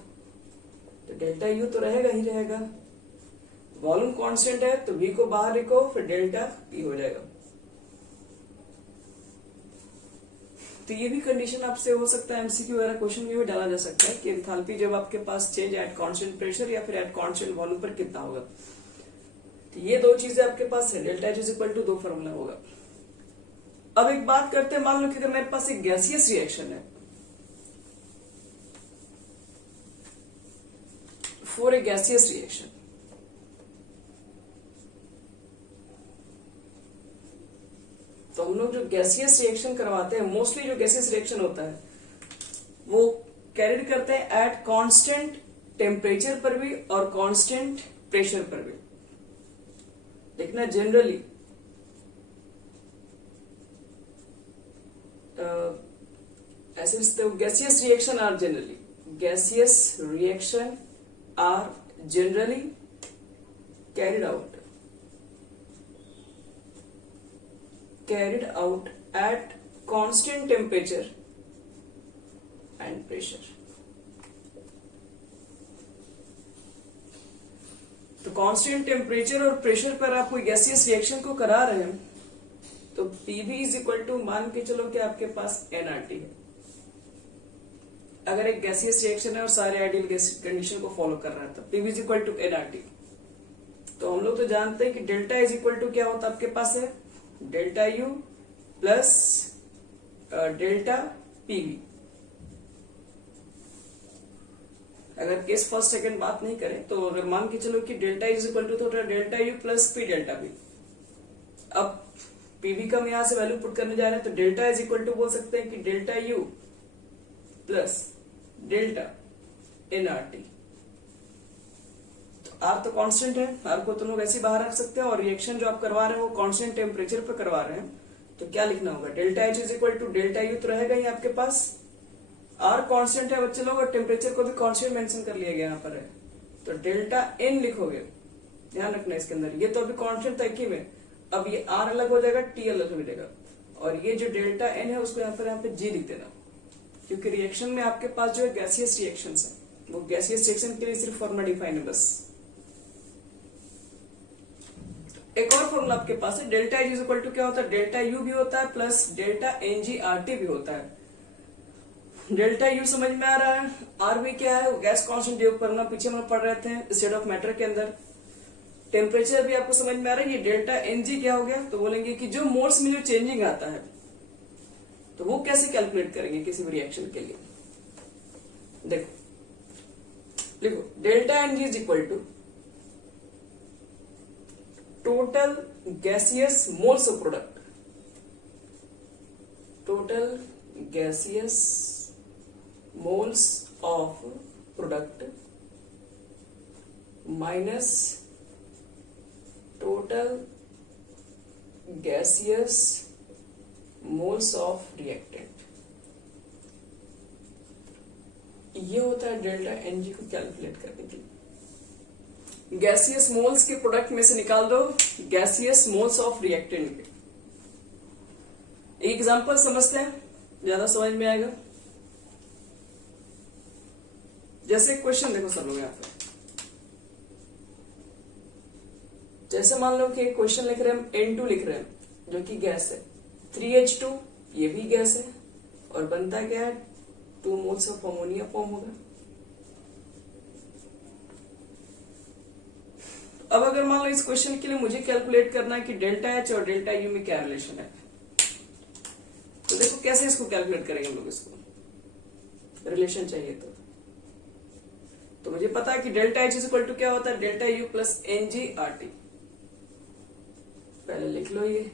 तो डेल्टा यू तो रहेगा ही रहेगा, वॉल्यूम कांस्टेंट है तो वी को बाहर लिखो, फिर डेल्टा पी हो जाएगा। तो ये भी कंडीशन आपसे हो सकता है, एमसीक्यू वगैरह क्वेश्चन में भी डाला जा सकता है कि एंथैल्पी जब आपके पास चेंज एट कांस्टेंट प्रेशर या फिर एट कांस्टेंट वॉल्यूम पर कितना होगा। तो ये दो चीजें आपके पास है, delta H is equal to दो फॉर्मूला होगा। अब एक बात करते हैं, मान लो कि अगर मेरे पास एक गैसियस रिएक्शन है फॉर ए गैसियस रिएक्शन, तो हम लोग जो गैसियस रिएक्शन करवाते हैं, मोस्टली जो गैसियस रिएक्शन होता है वो कैरिड करते हैं एट कांस्टेंट टेम्परेचर पर भी और कांस्टेंट प्रेशर पर भी। देखना जनरली ऐसे gaseous reaction are generally, gaseous reaction are generally carried out at constant temperature and pressure। तो कांस्टेंट टेम्परेचर और प्रेशर पर आप कोई गैसियस रिएक्शन को करा रहे हैं तो पीवी इज इक्वल टू, मान के चलो कि आपके पास एनआरटी है। अगर एक गैसियस रिएक्शन है और सारे आइडियल कंडीशन को फॉलो कर रहा है तो PV is equal to nRT. तो हम लोग तो जानते हैं कि डेल्टा इज इक्वल टू क्या होता है आपके पास है, delta U plus delta PV. अगर केस फर्स्ट सेकंड बात नहीं करें तो अगर मान के चलो कि डेल्टा इज इक्वल टू तो delta U plus P delta B. अब पीवी का हम यहां से वैल्यू पुट करने जा रहे हैं तो डेल्टा इज इक्वल टू बोल सकते हैं कि delta U plus delta NRT. तो आर तो कांस्टेंट है, आर को तुम लोग ऐसे बाहर रख सकते हैं और रिएक्शन जो आप करवा रहे हैं वो कांस्टेंट टेम्परेचर पर करवा रहे हैं तो क्या लिखना होगा, delta H is equal to delta U तो रहेगा ही आपके पास, आर कांस्टेंट है बच्चे लोग और टेम्परेचर को भी कांस्टेंट मेंशन कर लिया गया यहाँ पर है तो डेल्टा एन लिखोगे, ध्यान रखना इसके अंदर, ये तो अभी कांस्टेंट था एक में, अब ये आर अलग हो जाएगा, टी अलग हो जाएगा और ये जो डेल्टा एन है उसको यहाँ पे जी लिख देना, क्योंकि रिएक्शन में आपके पास जो है गैसियस रिएक्शंस है वो गैसियस रिएक्शन के लिए सिर्फ फॉर्मूला डिफाइन है बस। एक और फॉर्मूला आपके पास है, delta H is equal to क्या होता है, डेल्टा यू भी होता है प्लस डेल्टा एनजीआरटी भी होता है। डेल्टा यू समझ में आ रहा है, आर भी क्या है, गैस कांस्टेंट जो फॉर्मूला पीछे हम पढ़ रहे थे स्टेट ऑफ मैटर के अंदर। टेम्परेचर भी आपको समझ में आ रहा है, ये डेल्टा एनजी क्या हो गया, तो बोलेंगे कि जो मोड्स में जो चेंजिंग आता है तो वो कैसे कैलकुलेट करेंगे किसी भी रिएक्शन के लिए। देखो लिखो delta NG is equal to total gaseous moles of product, total gaseous moles of product minus total gaseous moles of reactant, ये होता है डेल्टा एनजी को कैलकुलेट करने के लिए। गैसियस मोल्स के प्रोडक्ट में से निकाल दो गैसियस मोल्स ऑफ रिएक्टेंट के। एक एग्जांपल समझते हैं, ज्यादा समझ में आएगा। जैसे क्वेश्चन देखो सब लोग यहाँ पे, जैसे मान लो कि एक क्वेश्चन लिख रहे हैं हम N2 लिख रहे हैं जो कि गैस है, 3H2 ये भी गैस है और बनता क्या है 2 मोल्स ऑफ अमोनिया फॉर्म होगा। अब अगर मान लो इस क्वेश्चन के लिए मुझे कैलकुलेट करना है कि डेल्टा एच और डेल्टा यू में क्या रिलेशन है, तो देखो कैसे इसको कैलकुलेट करेंगे हम लोग। इसको रिलेशन चाहिए तो मुझे पता है कि delta H is equal to क्या होता है, delta U plus NG R T. पहले लिख लो ये,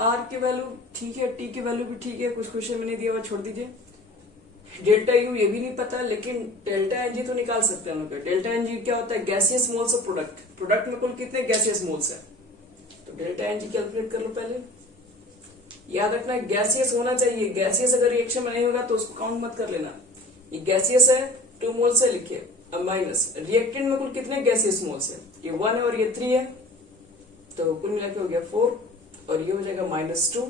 आर की वैल्यू ठीक है, टी की वैल्यू भी ठीक है, कुछ क्वेश्चन में नहीं दिया हुआ छोड़ दीजिए। डेल्टा यू ये भी नहीं पता, लेकिन डेल्टा एनजी तो निकाल सकते हैं हम लोग। डेल्टा एनजी क्या होता है, gaseous moles of product. Product में कुल कितने गैसियस मोल्स है, तो डेल्टा एनजी कैलकुलेट कर लो। पहले याद रखना गैसियस होना चाहिए, गैसियस अगर रिएक्शन में नहीं होगा तो उसको काउंट मत कर लेना। ये गैसियस है 2 मोल्स है लिखिए, अब माइनस रिएक्टेंट में कुल कितने गैसियस मोल्स है, ये 1 है और ये 3 है, तो कुल मिला के हो गया 4 और ये हो जाएगा -2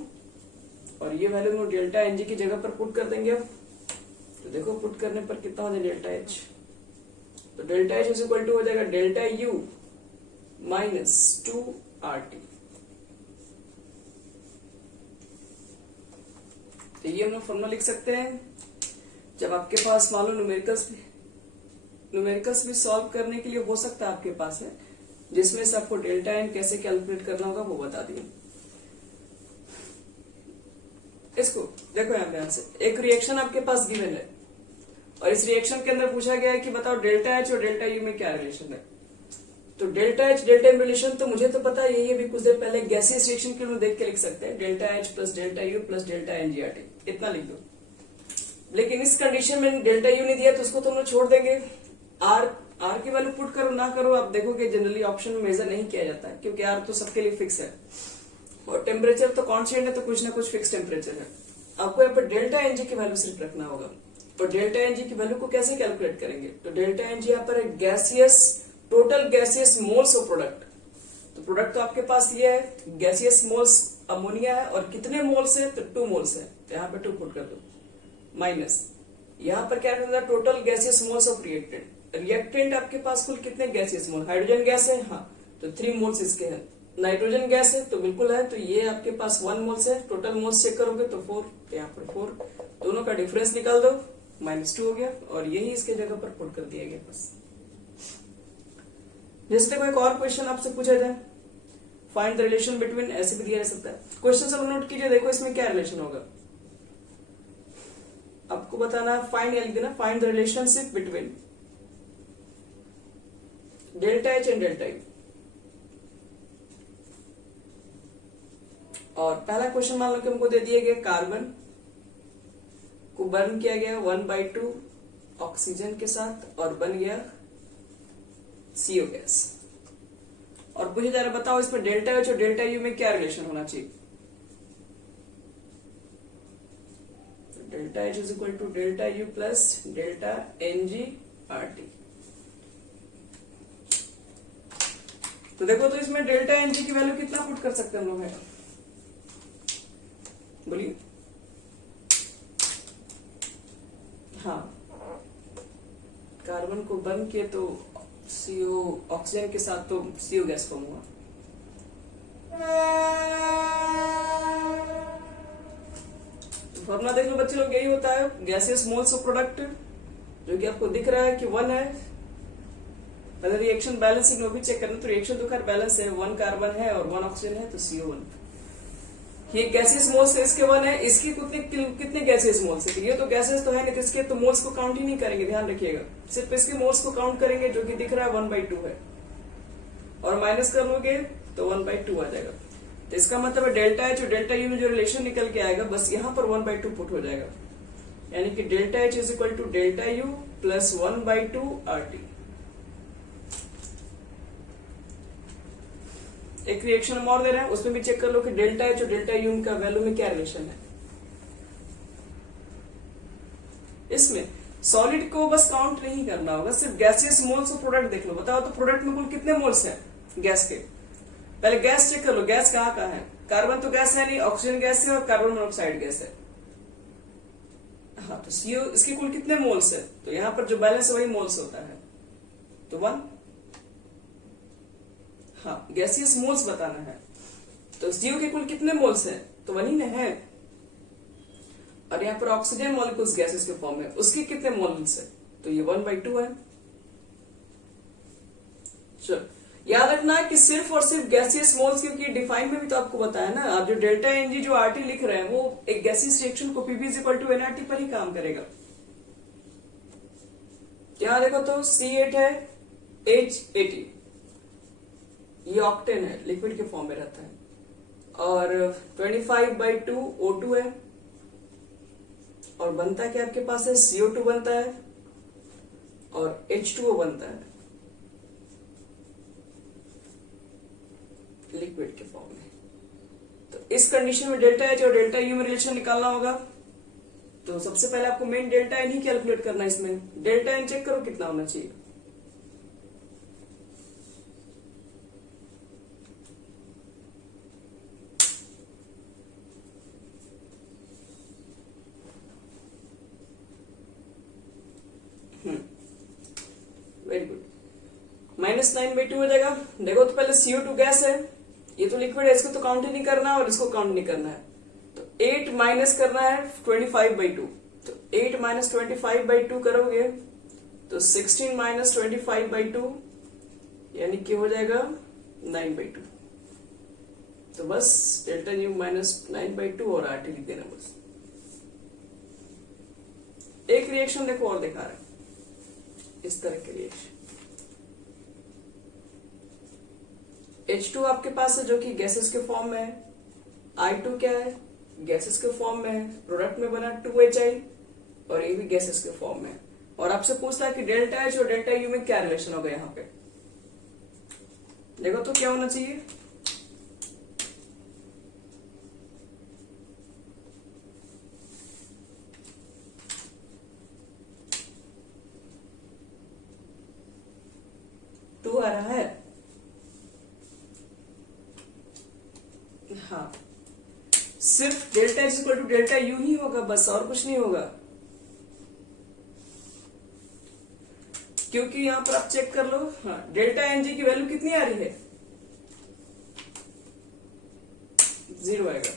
और ये वैल्यू हम डेल्टा एनजी की जगह पर पुट कर देंगे। अब तो देखो पुट करने पर कितना हो जाए डेल्टा एच, तो delta H is equal to हो जाएगा डेल्टा यू -2 RT। तो ये हम लोग फॉर्मूला लिख सकते हैं। जब आपके पास मान लो न्यूमेरिकल्स भी सॉल्व करने के लिए हो सकता है आपके पास है, जिसमें से आपको डेल्टा एन कैसे कैलकुलेट करना होगा वो बता दिए। इसको देखो यहाँ ध्यान से, एक रिएक्शन आपके पास गिवन है और इस रिएक्शन के अंदर पूछा गया है कि बताओ डेल्टा एच और डेल्टा यू में क्या रिलेशन है। तो delta H delta M relation तो मुझे तो पता है, यही अभी कुछ देर पहले गैसियस रिएक्शन के लिए देख के लिख सकते हैं, delta H plus delta U plus delta एनजीआरटी, इतना लिख दो। लेकिन इस कंडीशन में डेल्टा यू नहीं दिया तो उसको तो हम लोग छोड़ देंगे। आर की वैल्यू पुट करो ना करो, आप देखोगे जनरली ऑप्शन में मेजर नहीं किया जाता है, क्योंकि आर तो सबके लिए फिक्स है और टेम्परेचर तो कॉन्स्टेंट है, तो कुछ ना कुछ फिक्स टेम्परेचर है। आपको यहाँ पर डेल्टा एनजी की वैल्यू सिर्फ रखना होगा। और डेल्टा एनजी की वैल्यू को कैसे कैलकुलेट करेंगे, तो डेल्टा एनजी यहाँ पर है gaseous total gaseous moles of product. तो प्रोडक्ट तो आपके पास ये है, गैसियस मोल्स अमोनिया है और कितने मोल्स है, तो 2 मोल्स है, तो यहाँ पे 2 पुट कर दो माइनस। यहाँ पर क्या रखना, total gaseous moles of reactant. Reactant आपके पास कुल कितने गैसियस मोल, हाइड्रोजन गैस है हाँ, तो 3 मोल्स इसके हैं। नाइट्रोजन गैस है तो बिल्कुल है, तो ये आपके पास 1 मोल्स है। टोटल मोल्स चेक करोगे तो 4, यहाँ पर 4, दोनों का डिफरेंस निकाल दो, -2 हो गया और यही इसके जगह पर पुट कर दिया गया बस। जैसे देखो एक और क्वेश्चन आपसे पूछा जाए, फाइंड द रिलेशन बिटवीन, ऐसे भी दिया जा सकता है। क्वेश्चन सब नोट कीजिए, देखो इसमें क्या रिलेशन होगा आपको बताना है। फाइंड या लिख देना, find the relationship between delta H and delta U. और पहला क्वेश्चन मान लो कि हमको दे दिए गए कार्बन को बर्न किया गया 1/2 ऑक्सीजन के साथ और बन गया CO गैस, और पूछा जा रहा बताओ इसमें डेल्टा एच और डेल्टा यू में क्या रिलेशन होना चाहिए। Delta H is equal to delta U plus delta NGRT। तो देखो तो इसमें डेल्टा एनजी की वैल्यू कितना पुट कर सकते हैं हम लोग, है बोलिए। हाँ, कार्बन को बर्न किए तो CO ऑक्सीजन के साथ तो CO गैस फॉर्म हुआ। तो फॉर्मूला देख लो बच्चे लोग, यही होता है गैसियस मोल्स ऑफ प्रोडक्ट, जो कि आपको दिख रहा है कि 1 है। पहले रिएक्शन बैलेंसिंग में भी चेक करना, तो रिएक्शन तो खैर बैलेंस है, 1 कार्बन है और 1 ऑक्सीजन है, तो CO1। ये गैसियस मोल्स है, इसके 1 है, इसकी कितने गैसियस मोल्स है, ये तो गैसेस तो है नहीं, तो इसके तो मोल्स को काउंट ही नहीं करेंगे, ध्यान रखिएगा। सिर्फ इसके मोल्स को काउंट करेंगे, जो कि दिख रहा है 1/2 है, और माइनस कर लोगे तो 1/2 आ जाएगा। तो इसका मतलब है डेल्टा एच और डेल्टा यू में जो रिलेशन निकल के आएगा बस यहां पर 1/2 पुट हो जाएगा, यानी कि delta H is equal to delta U plus 1/2 RT। एक रिएक्शन हम और दे रहे हैं, उसमें भी चेक कर लो कि डेल्टा एच और डेल्टा यू का वैल्यू में क्या रिलेशन है। इसमें सॉलिड को बस काउंट नहीं करना होगा, सिर्फ गैसियस मोल्स और प्रोडक्ट देख लो। बताओ तो प्रोडक्ट में कुल कितने मोल्स हैं गैस के। पहले गैस चेक कर लो, गैस कहाँ कहाँ है। कार्बन तो गैस है नहीं, ऑक्सीजन गैस है और कार्बन मोनोऑक्साइड गैस है। हाँ, तो सीओ इसके कुल कितने मोल्स है, तो यहाँ पर जो बैलेंस है वही मोल्स होता है, तो 1। हाँ, गैसियस मोल्स बताना है, तो सीओ के कुल कितने मोल्स है, तो 1 ही ना है। और यहाँ पर ऑक्सीजन मॉलिक्यूल्स गैसेस के फॉर्म में, उसके कितने मोल्स है, तो ये 1/2 है। चलो याद रखना कि सिर्फ और सिर्फ गैसियस मोल्स, क्योंकि डिफाइन में भी तो आपको बताया ना, आप जो डेल्टा एनजी जो आरटी लिख रहे हैं वो एक गैसियस रिएक्शन को पीबी इक्वल टू एनआरटी पर ही काम करेगा। यहां देखो तो C8 है, H18, ये ऑक्टेन है, लिक्विड के फॉर्म में रहता है, और 25/2 O2 है, और बनता क्या आपके पास है, CO2 बनता है और H2O बनता है लिक्विड के फॉर्म में। तो इस कंडीशन में डेल्टा एच और डेल्टा यू में रिलेशन निकालना होगा, तो सबसे पहले आपको मेन डेल्टा एन ही कैलकुलेट करना है। इसमें डेल्टा एन चेक करो कितना होना चाहिए, वेरी गुड, -9/2 हो जाएगा। देखो तो पहले CO2 गैस है, ये तो लिक्विड है, इसको तो काउंट ही नहीं करना और इसको काउंट नहीं करना है, तो 8 माइनस करना है 25/2, तो 8 माइनस 25/2 करोगे तो 16 माइनस 25/2 यानी कि हो जाएगा 9/2। तो बस डेल्टा न्यू -9/2 और आरटी लिख देना बस। एक रिएक्शन देखो और दिखा रहा है, इस तरह के रिएक्शन। H2 आपके पास है जो कि गैसेस के फॉर्म में है, I2 क्या है, गैसेस के फॉर्म में है, प्रोडक्ट में बना 2HI, और ये भी गैसेस के फॉर्म में है। और आपसे पूछता है कि डेल्टा एच और डेल्टा यू में क्या रिलेशन होगा। यहाँ पे देखो तो क्या होना चाहिए, टू आ रहा है। हाँ, सिर्फ delta H equal to delta U ही होगा, बस और कुछ नहीं होगा। क्योंकि यहां पर आप चेक कर लो, हाँ, डेल्टा एनजी की वैल्यू कितनी आ रही है, 0 आएगा।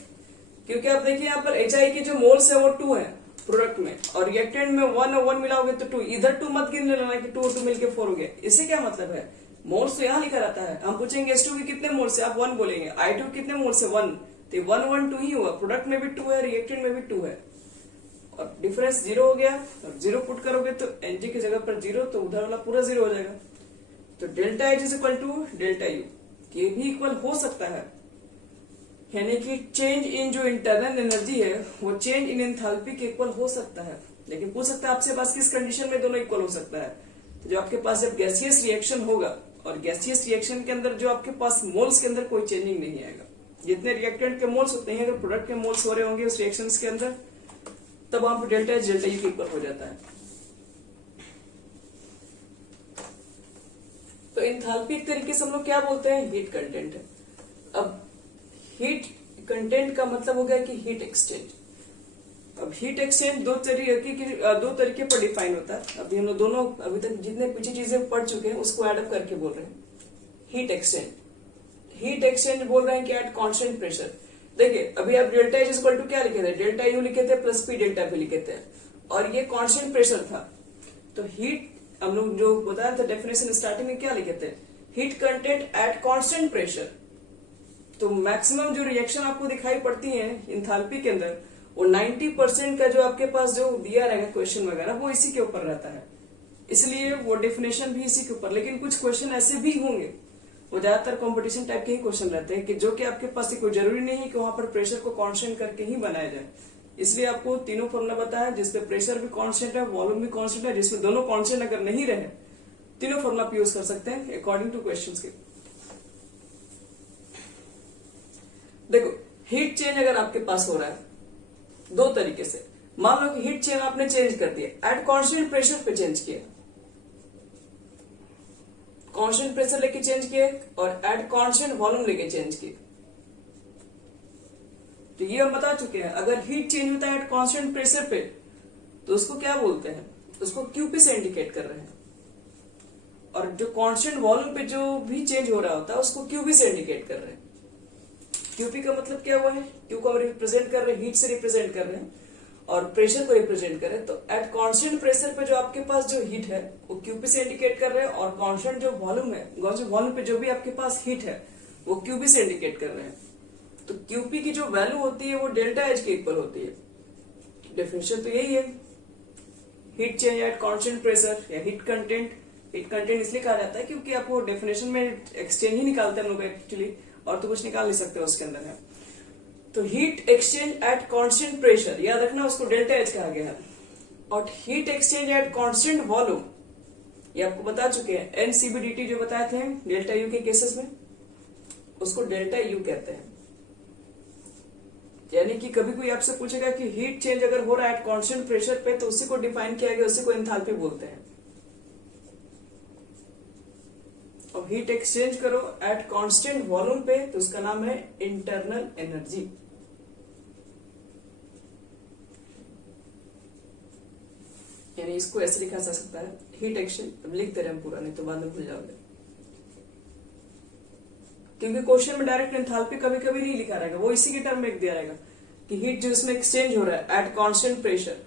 क्योंकि आप देखिए यहाँ पर HI के जो मोल्स है वो 2 है प्रोडक्ट में, और रिएक्टेंट में 1 और 1 मिलाओगे तो 2, इधर 2 मत गिन लेना कि 2 और 2 मिलके 4 हो गया। इससे क्या मतलब है, मोल्स तो यहाँ लिखा रहता है। हम पूछेंगे H2 के कितने मोल्स है, आप 1 बोलेंगे, I2 कितने मोल्स है 1, तो 1 1 2 ही हुआ, प्रोडक्ट में भी 2 है, रिएक्टेंट में भी 2 है, और डिफरेंस 0 हो गया। और 0 पुट करोगे तो एनजी की जगह पर 0, तो उधर वाला पूरा 0 हो जाएगा। तो delta H is equal to delta U, ये भी इक्वल हो सकता है, यानी कि चेंज इन जो इंटरनल एनर्जी है वो चेंज इन एंथैल्पी के इक्वल हो सकता है। लेकिन पूछ सकता है आपसे पास किस कंडीशन में दोनों इक्वल हो सकता है, तो जो आपके पास जब गैसियस रिएक्शन होगा, और गैसियस रिएक्शन के अंदर जो आपके पास मोल्स के अंदर कोई चेंजिंग नहीं आएगा, जितने रिएक्टेंट के मोल्स होते हैं, अगर प्रोडक्ट के मोल्स हो रहे होंगे उस रिएक्शन के अंदर, तब वहां पर डेल्टा एच डेल्टा यू के इक्वल हो जाता है। तो एंथैल्पी एक तरीके से हम लोग क्या बोलते हैं, हीट कंटेंट है। अब हीट कंटेंट का मतलब हो गया कि हीट एक्सचेंज। अब हीट एक्सचेंज दो तरीके पर डिफाइन होता है। अभी हम लोग दोनों अभी तक जितने पीछे चीजें पढ़ चुके हैं उसको एडअप करके बोल रहे हैं। हीट एक्सचेंज बोल रहे हैं कि एट कांस्टेंट प्रेशर। देखिए अभी आप डेल्टा एच इक्वल टू क्या लिखे थे, डेल्टा यू लिखे थे प्लस पी डेल्टा पी लिखे थे, और ये कांस्टेंट प्रेशर था। तो हीट हम लोग जो बताया था डेफिनेशन स्टार्टिंग में क्या लिखे थे, heat content eight constant pressure. तो मैक्सिमम जो रिएक्शन आपको दिखाई पड़ती है एंथैल्पी के अंदर, वो 90% का जो आपके पास जो दिया रहेगा क्वेश्चन वगैरह वो इसी के ऊपर रहता है, इसलिए वो डेफिनेशन भी इसी के ऊपर। लेकिन कुछ क्वेश्चन ऐसे भी होंगे वो ज्यादातर कंपटीशन टाइप के ही क्वेश्चन रहते हैं कि जो कि आपके पास कोई जरूरी नहीं है कि वहां पर प्रेशर को कांस्टेंट करके ही बनाया जाए। इसलिए आपको तीनों फॉर्मूला बताया जिसमें प्रेशर भी कांस्टेंट है, वॉल्यूम भी कांस्टेंट है, जिसमें दोनों कांस्टेंट अगर नहीं रहे तीनों फॉर्मूला आप यूज कर सकते हैं अकॉर्डिंग टू क्वेश्चंस के। देखो हीट चेंज अगर आपके पास हो रहा है दो तरीके से, मान लो कि हीट चेंज आपने चेंज कर दिया, एट कांस्टेंट प्रेशर पे चेंज किया, कांस्टेंट प्रेशर लेके चेंज किए और एट कांस्टेंट वॉल्यूम लेके चेंज किए। तो ये हम बता चुके हैं अगर हीट चेंज होता है एट कांस्टेंट प्रेशर पे तो उसको क्या बोलते हैं, उसको क्यूपी से इंडिकेट कर रहे हैं, और जो कांस्टेंट वॉल्यूम पे जो भी चेंज हो रहा होता है उसको क्यूबी से इंडिकेट कर रहे हैं। क्यूपी का मतलब क्या हुआ है, क्यू को हम रिप्रेजेंट कर रहे हैं, हीट से रिप्रेजेंट कर रहे हैं और प्रेशर को रिप्रेजेंट कर रहे हैं। तो एट कांस्टेंट प्रेशर पे जो आपके पास जो हीट है वो क्यूपी से इंडिकेट कर रहे हैं और कांस्टेंट जो वॉल्यूम है, जो वॉल्यूम पे जो भी आपके पास हीट है वो क्यूबी से इंडिकेट कर रहे हैं। तो क्यूपी की जो वैल्यू होती है वो डेल्टा एच के इक्वल होती है। डेफिनेशन तो यही है, heat change at constant pressure या हीट कंटेंट। हीट कंटेंट इसलिए कहा जाता है क्योंकि आप वो डेफिनेशन में एक्सचेंज ही निकालते हैं हम लोग एक्चुअली, और तो कुछ निकाल नहीं सकते उसके अंदर है। तो heat exchange eight constant pressure याद रखना उसको डेल्टा एच कहा गया है, और heat exchange eight constant volume ये आपको बता चुके हैं, एनसीबीडीटी जो बताए थे डेल्टा यू के केसेस में उसको डेल्टा यू कहते हैं। यानी कि कभी कोई आपसे पूछेगा कि हीट चेंज अगर हो रहा है एट कांस्टेंट प्रेशर पे तो उसी को डिफाइन किया गया, उसी को एंथैल्पी बोलते हैं। और हीट एक्सचेंज करो एट कांस्टेंट वॉल्यूम पे तो उसका नाम है इंटरनल एनर्जी। यानी इसको ऐसे लिखा जा सकता है हीट एक्सचेंज, अब लिख दे रहे हैं पूरा नहीं तो बाद में भूल जाओगे, क्योंकि क्वेश्चन में डायरेक्ट एंथैल्पी कभी कभी नहीं लिखा रहेगा, वो इसी के टर्म में दिया रहेगा कि हीट जो इसमें एक्सचेंज हो रहा है at constant pressure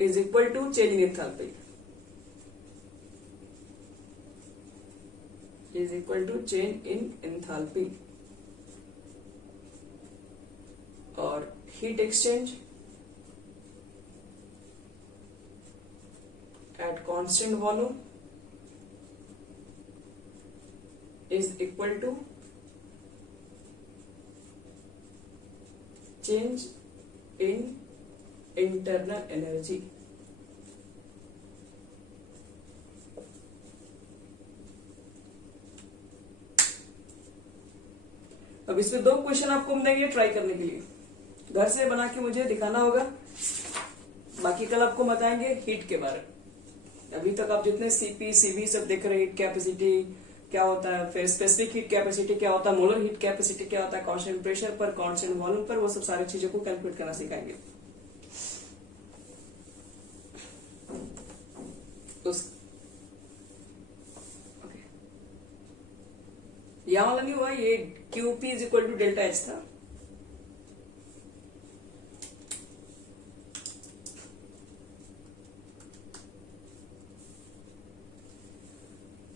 is equal to change in enthalpy, is equal to change in enthalpy। और heat exchange at constant volume is equal to change in internal energy। अब इसमें दो क्वेश्चन आपको हम देंगे ट्राई करने के लिए, घर से बना के मुझे दिखाना होगा, बाकी कल आपको बताएंगे हीट के बारे में। अभी तक आप जितने सीपी सीवी सब देख रहे हैं, हीट कैपेसिटी क्या होता है, फिर स्पेसिफिक हीट कैपेसिटी क्या होता है, मोलर हीट कैपेसिटी क्या होता है, कांस्टेंट प्रेशर पर, कांस्टेंट वॉल्यूम पर, वो सब सारी चीजों को कैलकुलेट करना सिखाएंगे। यहां वाला नहीं हुआ, ये QP is equal to delta H था।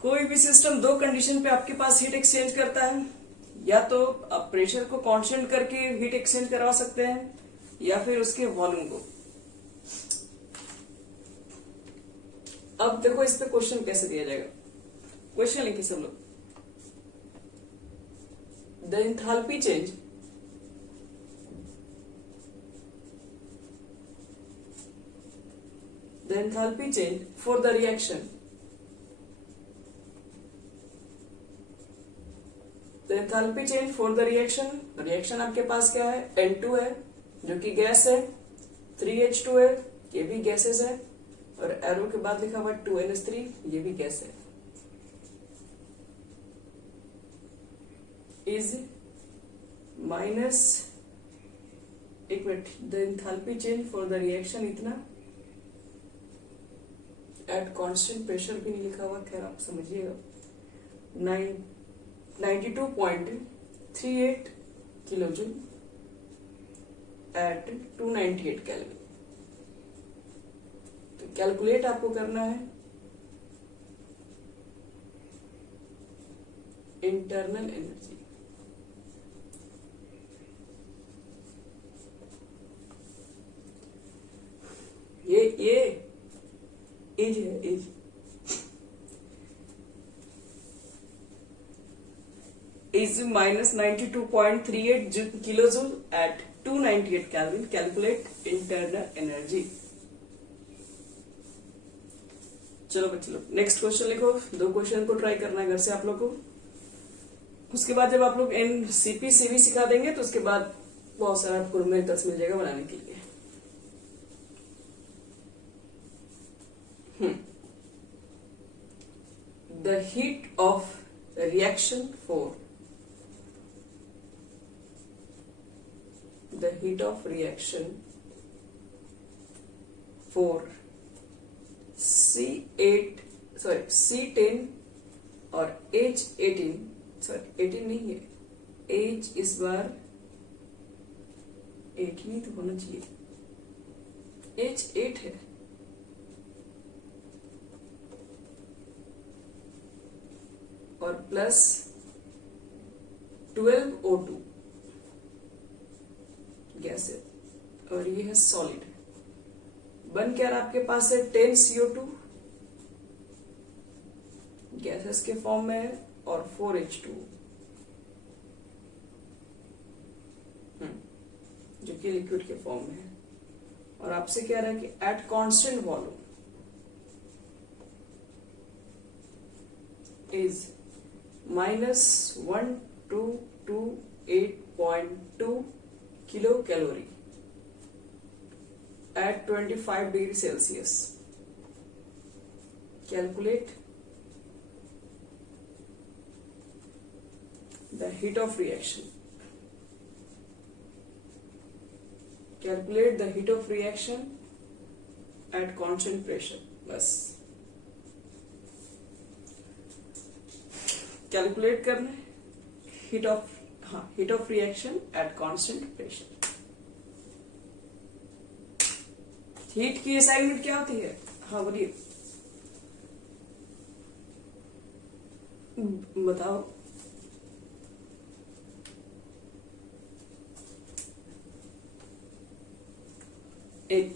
कोई भी सिस्टम दो कंडीशन पे आपके पास हीट एक्सचेंज करता है, या तो आप प्रेशर को कांस्टेंट करके हीट एक्सचेंज करवा सकते हैं या फिर उसके वॉल्यूम को। अब देखो इस पे क्वेश्चन कैसे दिया जाएगा, क्वेश्चन लिखिए सब लोग। The enthalpy change for the reaction, the enthalpy change for the reaction आपके पास क्या है, N2 है जो कि गैस है, 3H2 है ये भी गैसेस है, और एरो के बाद लिखा हुआ 2NH3 ये भी गैस है, इज माइनस, एक minute, the enthalpy change for the reaction इतना, एट कांस्टेंट प्रेशर भी नहीं लिखा हुआ, खैर आप समझिएगा, 92.38 किलोजूल एट 298 केल्विन। तो कैलकुलेट आपको करना है इंटरनल एनर्जी। ये एज है, as is minus 92.38 kilojoule at 298 Kelvin. Calculate internal energy. चलो बच्चे लोग नेक्स्ट क्वेश्चन लिखो। 2 क्वेश्चन को ट्राई करना है घर से आप लोग को। उसके बाद जब आप लोग एनसीपी सीवी सिखा देंगे तो उसके बाद बहुत सारा आपको मेथड्स मिल जाएगा बनाने के लिए। The heat of reaction for C10 और H18 सॉरी 18 नहीं है, H इस बार 18 तो होना चाहिए, H8 है। और प्लस 12O2 गैस है और ये है सॉलिड। बन क्या रहा आपके पास है 10CO2 गैसेस के फॉर्म में है और 4H2 जो कि लिक्विड के फॉर्म में है। और आपसे कह रहा है कि eight constant volume is -1228.2 kilo calorie at 25 degree Celsius. Calculate the heat of reaction. Calculate the heat of reaction at constant pressure. बस कैलकुलेट करना है heat of reaction at constant pressure. Heat की SI यूनिट क्या होती है? हाँ बोलिए, बताओ। एक